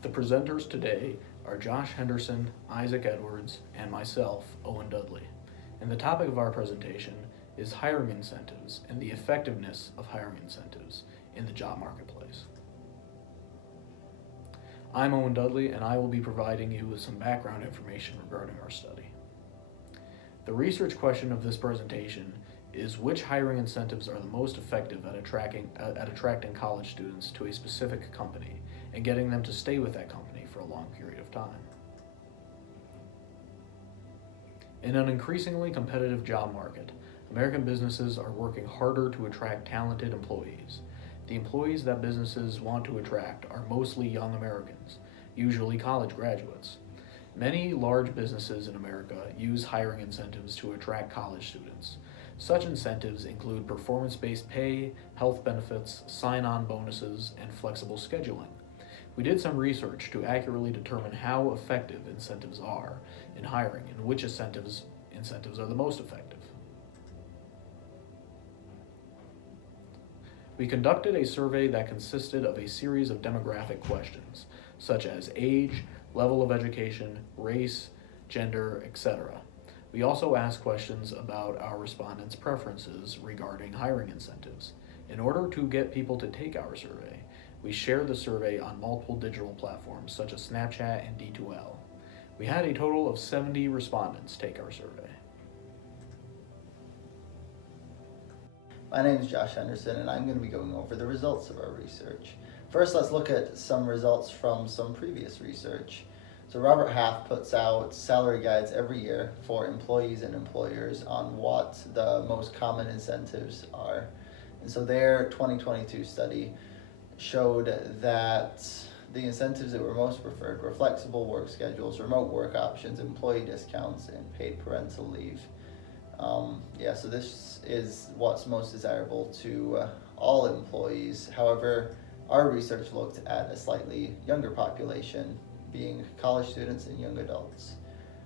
The presenters today are Josh Henderson, Isaac Edwards, and myself, Owen Dudley. And the topic of our presentation is hiring incentives and the effectiveness of hiring incentives in the job marketplace. I'm Owen Dudley, and I will be providing you with some background information regarding our study. The research question of this presentation is which hiring incentives are the most effective at attracting college students to a specific company and getting them to stay with that company for a long period of time. In an increasingly competitive job market, American businesses are working harder to attract talented employees. The employees that businesses want to attract are mostly young Americans, usually college graduates. Many large businesses in America use hiring incentives to attract college students. Such incentives include performance-based pay, health benefits, sign-on bonuses, and flexible scheduling. We did some research to accurately determine how effective incentives are in hiring and which incentives are the most effective. We conducted a survey that consisted of a series of demographic questions, such as age, level of education, race, gender, etc. We also asked questions about our respondents' preferences regarding hiring incentives. In order to get people to take our survey, we shared the survey on multiple digital platforms such as Snapchat and D2L. We had a total of 70 respondents take our survey. My name is Josh Henderson, and I'm going to be going over the results of our research. First, let's look at some results from some previous research. So Robert Half puts out salary guides every year for employees and employers on what the most common incentives are. And so their 2022 study showed that the incentives that were most preferred were flexible work schedules, remote work options, employee discounts, and paid parental leave. So this is what's most desirable to all employees. However, our research looked at a slightly younger population, being college students and young adults.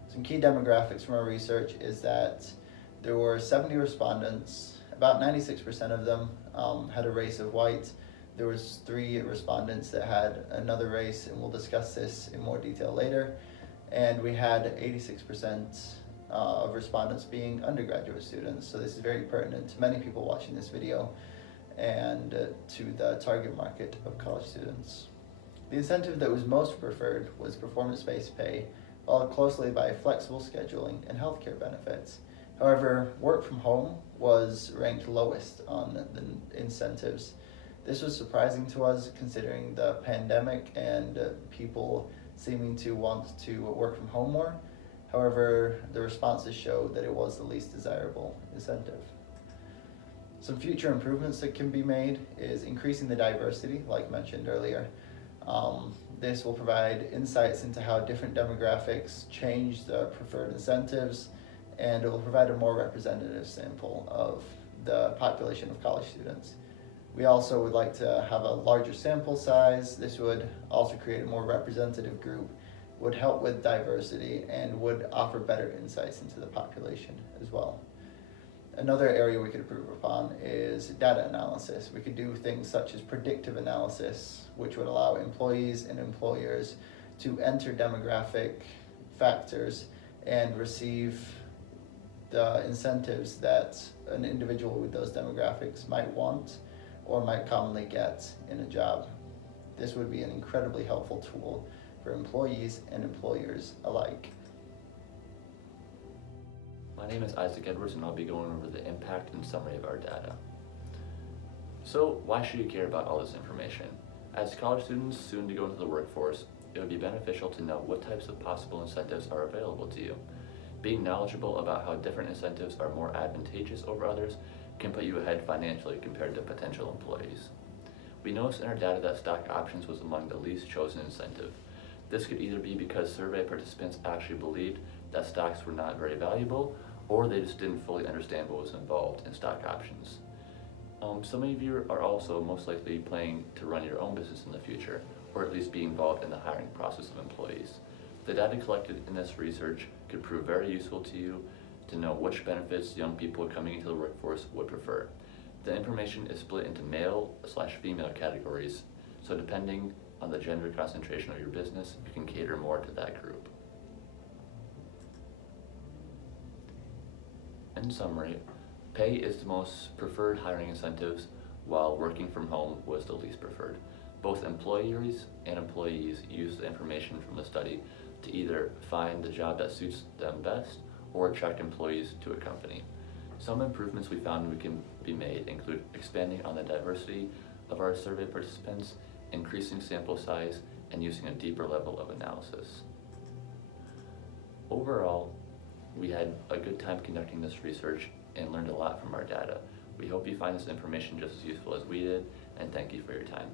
Some key demographics from our research is that there were 70 respondents. About 96% of them had a race of white. There was 3 respondents that had another race, and we'll discuss this in more detail later. And we had 86% of respondents being undergraduate students. So this is very pertinent to many people watching this video and to the target market of college students. The incentive that was most preferred was performance-based pay, followed closely by flexible scheduling and healthcare benefits. However, work from home was ranked lowest on the incentives. This was surprising to us considering the pandemic and people seeming to want to work from home more. However, the responses showed that it was the least desirable incentive. Some future improvements that can be made is increasing the diversity, like mentioned earlier. This will provide insights into how different demographics change the preferred incentives, and it will provide a more representative sample of the population of college students. We also would like to have a larger sample size. This would also create a more representative group, would help with diversity, and would offer better insights into the population as well. Another area we could improve upon is data analysis. We could do things such as predictive analysis, which would allow employees and employers to enter demographic factors and receive the incentives that an individual with those demographics might want or might commonly get in a job. This would be an incredibly helpful tool for employees and employers alike. My name is Isaac Edwards, and I'll be going over the impact and summary of our data. So, why should you care about all this information? As college students soon to go into the workforce, it would be beneficial to know what types of possible incentives are available to you. Being knowledgeable about how different incentives are more advantageous over others can put you ahead financially compared to potential employees. We noticed in our data that stock options was among the least chosen incentive. This could either be because survey participants actually believed that stocks were not very valuable, or they just didn't fully understand what was involved in stock options. Some of you are also most likely planning to run your own business in the future, or at least be involved in the hiring process of employees. The data collected in this research could prove very useful to you to know which benefits young people coming into the workforce would prefer. The information is split into male/female categories, so depending on the gender concentration of your business, you can cater more to that group. In summary, pay is the most preferred hiring incentives, while working from home was the least preferred. Both employers and employees use the information from the study to either find the job that suits them best or attract employees to a company. Some improvements we found we can be made include expanding on the diversity of our survey participants, increasing sample size, and using a deeper level of analysis. Overall, we had a good time conducting this research and learned a lot from our data. We hope you find this information just as useful as we did, and thank you for your time.